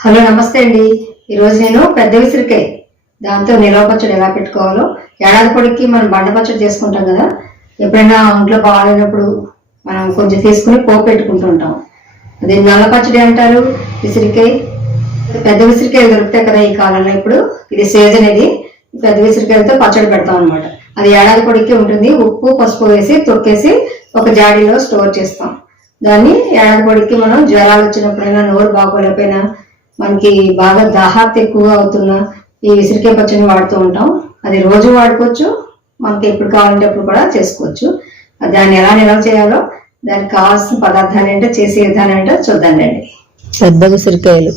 Hello నమస్తే అండి. ఈరోజు నేను పెద్ద విసిరికాయ దాంతో నిలవ పచ్చడి ఎలా పెట్టుకోవాలో ఏడాది పొడికి మనం బండ పచ్చడి చేసుకుంటాం కదా ఎప్పుడైనా ఒంట్లో బాగాలేనప్పుడు మనం కొంచెం తీసుకుని పోపు పెట్టుకుంటూ ఉంటాం. అది నల్ల పచ్చడి అంటారు విసిరికాయ పెద్ద విసిరికాయలు దొరుకుతాయి కదా ఈ కాలంలో ఇప్పుడు. ఇది సీజన్ ఇది. పెద్ద విసిరికాయలతో పచ్చడి పెడతాం అనమాట అది ఏడాది పొడికి ఉంటుంది. ఉప్పు పసుపు వేసి తొక్కేసి ఒక జాడీలో స్టోర్ చేస్తాం. దాన్ని ఏడాది పొడికి మనం జ్వరాలు వచ్చినప్పుడైనా నోరు బాగోలేకపోయినా మనకి బాగా దాహార్త ఎక్కువగా అవుతున్నా ఈ విసిరికే పచ్చని వాడుతూ ఉంటాం. అది రోజు వాడుకోవచ్చు మనకి ఎప్పుడు కావాలంటే అప్పుడు కూడా చేసుకోవచ్చు. దాన్ని ఎలా నిల్వ చేయాలో దానికి కావాల్సిన పదార్థాలు ఏంటో చేసే విధానం ఏంటో చూద్దాం రండి. పెద్ద ఉసిరికాయలు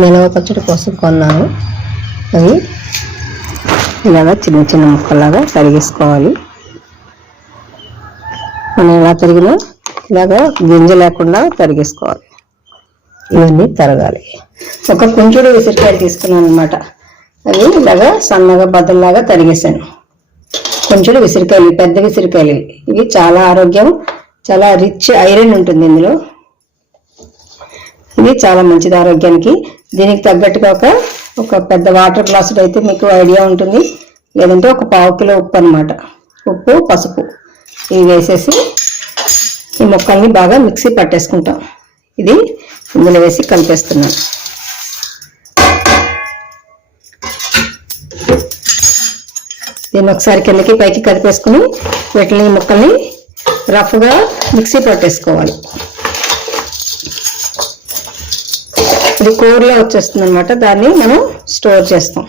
నిలవ పచ్చడి కోసం కొన్నాను. అవి ఇలాగా చిన్న చిన్న ముక్కలాగా తరిగేసుకోవాలి మనం ఎలా తరిగినా ఇలాగా గింజ లేకుండా తరిగేసుకోవాలి. ఇవన్నీ తరగాలి. ఒక కుంచుడు ఉసిరికాయలు తీసుకున్నాను అనమాట అవి ఇలాగా సన్నగా బద్దల్లాగా తరిగేసాను కొంచెం విసిరికాయలు పెద్ద విసిరికాయలు ఇవి. చాలా ఆరోగ్యం చాలా రిచ్ ఐరన్ ఉంటుంది ఇందులో. ఇది చాలా మంచిది ఆరోగ్యానికి. దీనికి తగ్గట్టుగా ఒక ఒక పెద్ద వాటర్ గ్లాస్ అయితే మీకు ఐడియా ఉంటుంది. లేదంటే ఒక పావు కిలో ఉప్పు అనమాట ఉప్పు పసుపు. ఇవి వేసేసి ఈ ముక్కల్ని బాగా మిక్సీ పట్టేసుకుంటాం. ఇది ఇందులో వేసి కలిపేస్తున్నాను. దీన్ని ఒకసారి కిందకి పైకి కదిపేసుకుని వీటిని ముక్కల్ని రఫ్గా మిక్సీ పట్టేసుకోవాలి. ఇది కూరలో వచ్చేస్తుంది అనమాట దాన్ని మనం స్టోర్ చేస్తాం.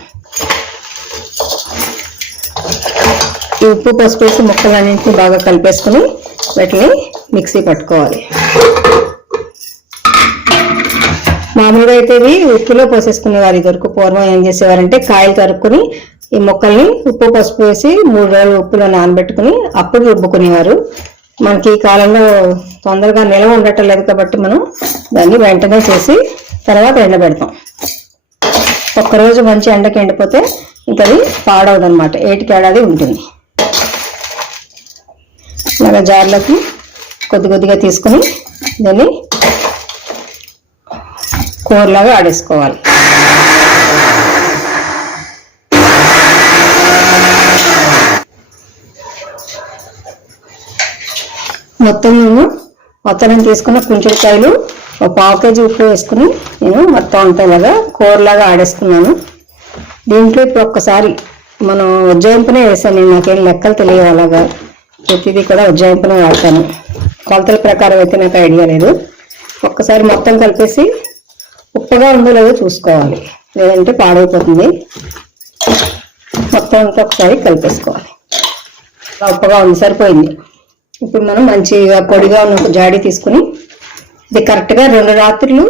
ఈ ఉప్పు పసుపు వేసి ముక్కలన్నింటినీ బాగా కలిపేసుకుని వీటిని మిక్సీ పట్టుకోవాలి. మామూలుగా అయితే ఇవి ఉప్పులో పోసేసుకునేవారు దొరుకు పూర్వం ఏం చేసేవారంటే కాయలు తరుక్కుని ఈ మొక్కల్ని ఉప్పు పసుపు వేసి మూడు రోజులు ఉప్పులో నానబెట్టుకుని అప్పుడు రుబ్బుకునేవారు. మనకి ఈ కాలంలో తొందరగా నిల్వ ఉండటం లేదు కాబట్టి మనం దాన్ని వెంటనే చేసి తర్వాత ఎండబెడతాం. ఒక్కరోజు మంచి ఎండకి ఎండిపోతే ఇంకా అది పాడవదు అనమాట ఏటికి ఏడాది ఉంటుంది. ఇలాగ జార్లకి కొద్ది కొద్దిగా తీసుకుని దాన్ని కూరలాగా ఆడేసుకోవాలి. మొత్తం నేను మొత్తం తీసుకున్న కుంచుడికాయలు ఒక పావు కేజీ ఉప్పు వేసుకుని నేను మొత్తం అంతా ఇలాగా కూరలాగా ఆడేసుకున్నాను. దీంట్లో ఇప్పుడు ఒక్కసారి మనం ఉజ్జాయింపునే వేసాను నేను నాకేం లెక్కలు తెలియవు అలాగా. ప్రతిదీ కూడా ఉజ్జాయింపునే వాడతాను. కొలతల ప్రకారం అయితే నాకు ఐడియా లేదు. ఒక్కసారి మొత్తం కలిపేసి ఉప్పుగా ఉందో లేదో చూసుకోవాలి. లేదంటే పాడైపోతుంది. మొత్తం అంతా ఒకసారి కలిపేసుకోవాలి. అలా ఉప్పగా ఉంది సరిపోయింది. ఇప్పుడు మనం మంచిగా పొడిగా ఉన్న ఒక జాడీ తీసుకుని ఇది కరెక్ట్గా రెండు రాత్రులు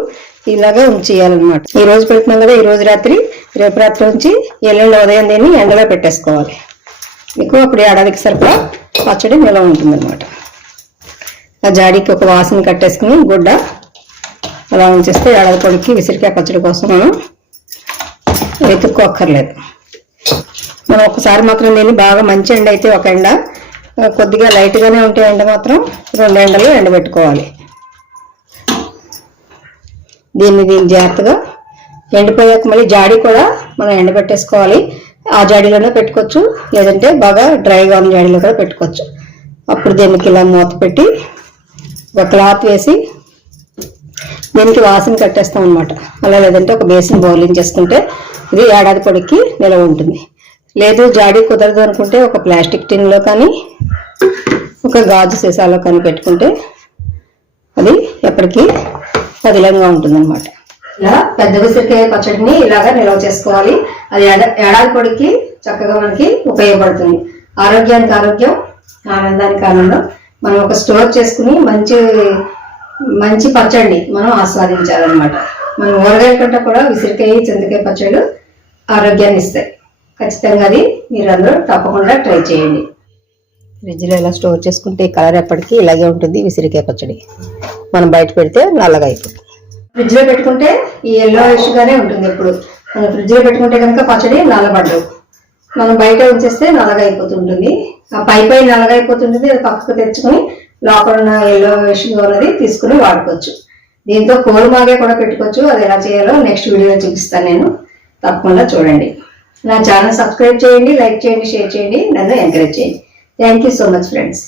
ఇలాగా ఉంచేయాలన్నమాట. ఈ రోజు పెడుతున్నాం కదా ఈ రోజు రాత్రి రేపు రాత్రి ఉంచి ఎల్లుండి ఉదయం దీన్ని ఎండలో పెట్టేసుకోవాలి. మీకు అప్పుడు ఏడాదికి సరిపడా పచ్చడి నిలవ ఉంటుందన్నమాట. ఆ జాడీకి ఒక వాసన కట్టేసుకుని గుడ్డ అలా ఉంచేస్తే ఏడాది పొడికి విసిరికాయ పచ్చడి కోసం మనం వెతుక్కోక్కర్లేదు. మనం ఒకసారి మాత్రం దీన్ని బాగా మంచి ఎండ అయితే ఒక ఎండ కొద్దిగా లైట్గానే ఉంటే ఎండ మాత్రం రెండు ఎండలు ఎండబెట్టుకోవాలి. దీన్ని దీన్ని జాగ్రత్తగా ఎండిపోయాక మళ్ళీ జాడీ కూడా మనం ఎండబెట్టేసుకోవాలి. ఆ జాడీలోనే పెట్టుకోవచ్చు. లేదంటే బాగా డ్రైగా ఉన్న జాడీలో కూడా పెట్టుకోవచ్చు. అప్పుడు దీనికి ఇలా మూత పెట్టి ఒక క్లాత్ వేసి దీనికి వాసన కట్టేస్తాం అనమాట అలా లేదంటే ఒక బేసిన్ బౌలింగ్ చేసుకుంటే ఇది ఏడాది పొడికి నిలవ ఉంటుంది. లేదు జాడీ కుదరదు అనుకుంటే ఒక ప్లాస్టిక్ టిన్లో కానీ ఒక గాజు సీసాలో కానీ పెట్టుకుంటే అది ఎప్పటికీ పదిలంగా ఉంటుంది అనమాట ఇలా పెద్ద ఉసిరికాయ పచ్చడిని ఇలాగా నిల్వ చేసుకోవాలి. అది ఏడా- ఏడాది పొడికి చక్కగా మనకి ఉపయోగపడుతుంది. ఆరోగ్యానికి ఆరోగ్యం ఆనందానికి ఆనందం. మనం ఒక స్టోర్ చేసుకుని మంచి మంచి పచ్చడిని మనం ఆస్వాదించాలన్నమాట. మనం ఊరగాయల కంటే కూడా విసిరికాయ చింతకాయ పచ్చళ్ళు ఆరోగ్యాన్ని ఇస్తాయి. ఖచ్చితంగా అది మీరందరూ తప్పకుండా ట్రై చేయండి. ఫ్రిడ్జ్లో ఇలా స్టోర్ చేసుకుంటే ఈ కలర్ ఎప్పటికీ ఇలాగే ఉంటుంది విసిరికాయ పచ్చడి. మనం బయట పెడితే నల్లగా అయిపోతుంది. ఫ్రిడ్జ్లో పెట్టుకుంటే ఈ ఎల్లో గానే ఉంటుంది ఎప్పుడు. మనం ఫ్రిడ్జ్లో పెట్టుకుంటే కనుక పచ్చడి నల్లబడ్డు మనం బయట ఉంచేస్తే నల్లగా అయిపోతుంటుంది ఆ పై పై నల్లగా అయిపోతుంటుంది అది పక్కకు తెచ్చుకొని లోపల ఉన్న ఎల్లో ఉన్నది తీసుకుని వాడుకోవచ్చు. దీంతో కోరుమాగే కూడా పెట్టుకోవచ్చు. అది ఎలా చేయాలో నెక్స్ట్ వీడియోలో చూపిస్తాను నేను. తప్పకుండా చూడండి. నా ఛానల్ సబ్స్క్రైబ్ చేయండి లైక్ చేయండి షేర్ చేయండి నన్ను ఎంకరేజ్ చేయండి. Thank you so much friends